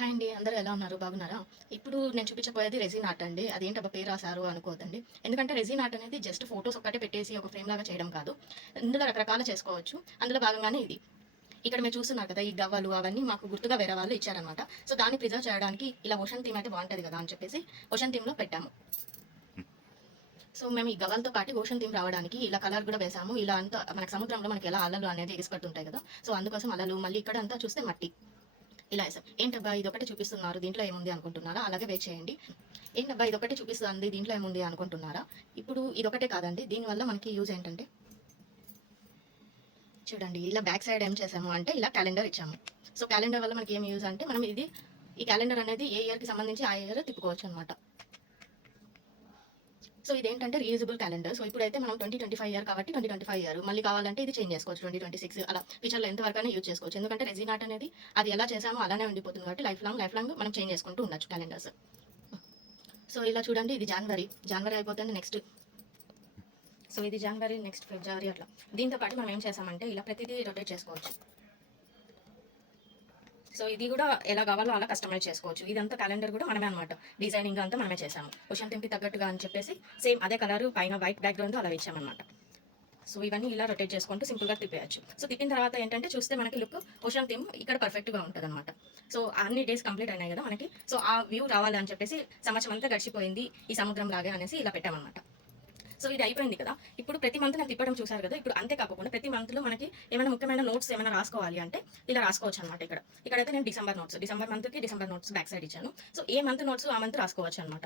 Hi అండి. అందరూ ఎలా ఉన్నారు? బాగున్నారా? ఇప్పుడు నేను చూపించబోయేది రెసిన్ ఆర్ట్ అండి. అదేంటబ్బా పేరు రాసారు అనుకోవద్దండి. ఎందుకంటే రెసిన్ ఆర్ట్ అనేది జస్ట్ ఫోటోస్ ఒక్కటే పెట్టేసి ఒక ఫ్రేమ్ లాగా చేయడం కాదు. ఇందులో రకరకాలు చేసుకోవచ్చు. అందులో భాగంగానే ఇది. ఇక్కడ మీరు చూస్తున్నారు కదా! ఈ గవ్వలు అవన్నీ మాకు గుర్తుగా వేరే వాళ్ళు ఇచ్చారనమాట. సో, దాన్ని ప్రిజర్వ్ చేయడానికి ఇలా ఓషన్ థీమ్ అయితే బావుంటది కదా! అని చెప్పేసి ఓషన్ థీమ్‌లో పెట్టాము. సో, మేము ఈ గవ్వలతో పాటు ఓషన్ థీమ్ రావడానికి ఇలా కలర్ కూడా వేసాము. ఇలా అంతా మనకి సముద్రంలో మనకి ఎలా అలలు అనేది ఎగిసిపడుతుంటాయి కదా! సో, అందుకోసం అలలు మళ్ళీ ఇక్కడ అంతా చూస్తే మట్టి. ఇలా ఏసాం. ఏంటబ్బా ఇదొకటే చూపిస్తున్నారు దీంట్లో ఏముంది అనుకుంటున్నారా? అలాగే వెయిట్ చేయండి. ఏంటబ్బా ఇదొకటే చూపిస్తుంది దీంట్లో ఏముంది అనుకుంటున్నారా? ఇప్పుడు ఇదొకటే కాదండి. దీనివల్ల మనకి యూజ్ ఏంటంటే చూడండి ఇలా బ్యాక్ సైడ్ ఏం చేసాము అంటే ఇలా క్యాలెండర్ ఇచ్చాము. సో, క్యాలెండర్ వల్ల మనకి ఏం యూజ్ అంటే మనం ఈ క్యాలెండర్ అనేది ఏ ఇయర్‌కి సంబంధించి ఆ ఇయర్ తిప్పుకోవచ్చు అనమాట. సో, ఇదేంటంటే రీయూజబుల్ క్యాలెండర్. సో, ఇప్పుడైతే మనం 2025 ఇయర్ కాబట్టి 2025 ఇయర్. మళ్ళీ కావాలంటే ఇది చేంజ్ చేసుకోవచ్చు 2026 అలా ఫ్యూచర్‌లో ఎంత వరకైనా యూజ్ చేసుకోవచ్చు. ఎందుకంటే రెసిన్ ఆర్ట్ అనేది అది ఎలా చేసామో అలానే ఉండిపోతుంది కాబట్టి లైఫ్ లాంగ్ మనం చేంజ్ చేసుకుంటూ ఉండొచ్చు క్యాలెండర్స్. సో, ఇలా చూడండి ఇది జాన్వరి అయిపోతుంది నెక్స్ట్. సో, ఇది జనవరి, నెక్స్ట్ ఫిబ్రవరి అట్లా. దీంతో పాటు మనం ఏం చేసామంటే ఇలా ప్రతిదీ రొటేట్ చేసుకోవచ్చు. సో, ఇది కూడా ఎలా కావాలో అలా కస్టమైజ్ చేసుకోవచ్చు. ఇదంతా క్యాలెండర్ కూడా మనమే అనమాట. డిజైనింగ్ అంతా మనమే చేసాము. ఓషన్ థీమ్‌కి తగ్గట్టుగా అని చెప్పేసి సేమ్ అదే కలర్ పైన వైట్ బ్యాక్‌గ్రౌండ్ అలా ఇచ్చామనమాట. సో, ఇవన్నీ ఇలా రొటేట్ చేసుకుంటూ సింపుల్‌గా తిప్పేయొచ్చు. సో, తిప్పిన తర్వాత ఏంటంటే చూస్తే మనకి లుక్ ఓషన్ థీమ్ ఇక్కడ పర్ఫెక్ట్‌గా ఉంటదనమాట. సో, అన్ని డేస్ కంప్లీట్ అయినాయి కదా మనకి. సో, ఆ వ్యూ రావాలి అని చెప్పేసి సంవత్సరం అంతా గడిచిపోయింది ఈ సముద్రం లాగా అనేసి ఇలా పెట్టామనమాట. సో, ఇది అయిపోయింది కదా! ఇప్పుడు ప్రతి మంత్ నేను తిప్పడం చూసారు కదా! ఇప్పుడు అంతే కాకుండా ప్రతి మంత్‌లో మనకి ఏమైనా ముఖ్యమైన నోట్స్ ఏమైనా రాసుకోవాలి అంటే ఇలా రాసుకోవచ్చనమాట ఇక్కడ. ఇక్కడైతే నేను డిసెంబర్ మంత్‌కి డిసెంబర్ నోట్స్ బ్యాక్ సైడ్ ఇచ్చాను. సో, ఏ మంత్ నోట్స్ ఆ మంత్ రాసుకోవచ్చనమాట.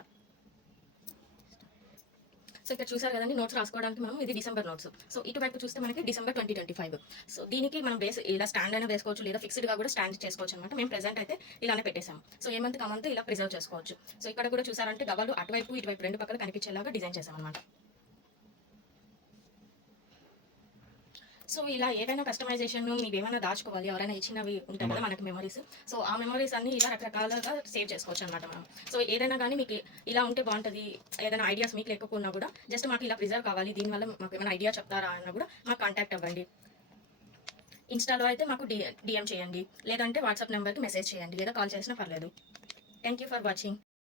సో, ఇక్కడ చూసారు కదండీ నోట్స్ రాసుకోవడానికి మనం ఇది డిసెంబర్ నోట్స్. సో, ఇటువైపు చూస్తే మనకి డిసెంబర్ 2025. సో, దీనికి మనం ఇలా స్టాండ్ అయినా వేసుకోవచ్చు లేదా ఫిక్స్డ్‌గా కూడా స్టాండ్ చేసుకోవచ్చనమాట. మేము ప్రెజెంట్ అయితే ఇలానే పెట్టేసాము. సో, ఏ మంత్‌కి ఆ మంత్ ఇలా ప్రిజర్వ్ చేసుకోవచ్చు. సో, ఇక్కడ కూడా చూసారంటే గవ్వలు అటువైపు, ఇటువైపు 2 పక్కల కనిపించేలాగా డిజైన్ చేసామనమాట. సో, ఇలా ఏదైనా కస్టమైజేషన్ మీవేమైనా దాచుకోవాలి, ఎవరైనా ఇచ్చినవి ఉంటాయి కదా మనకి మెమోరీస్. సో, ఆ మెమోరీస్ అన్నీ ఇలా రకరకాలుగా సేవ్ చేసుకోవచ్చనమాట మనం. సో, ఏదైనా గానీ మీకు ఇలా ఉంటే బావుంటది, ఏదైనా ఐడియాస్ మీకు లేకపోకున్నా గూడా జస్ట్ మాకు ఇలా ప్రిజర్వ్ కావాలి, దీనివల్ల మాకేమైనా ఐడియా చెప్తారా అన్నా గూడా మాకు కాంటాక్ట్ అవ్వండి. ఇన్‌స్టాలో అయితే మాకు డీఎం చేయండి. లేదంటే వాట్సాప్ నెంబర్‌కి మెసేజ్ చేయండి. లేదా కాల్ చేసినా పర్లేదు. Thank you for watching.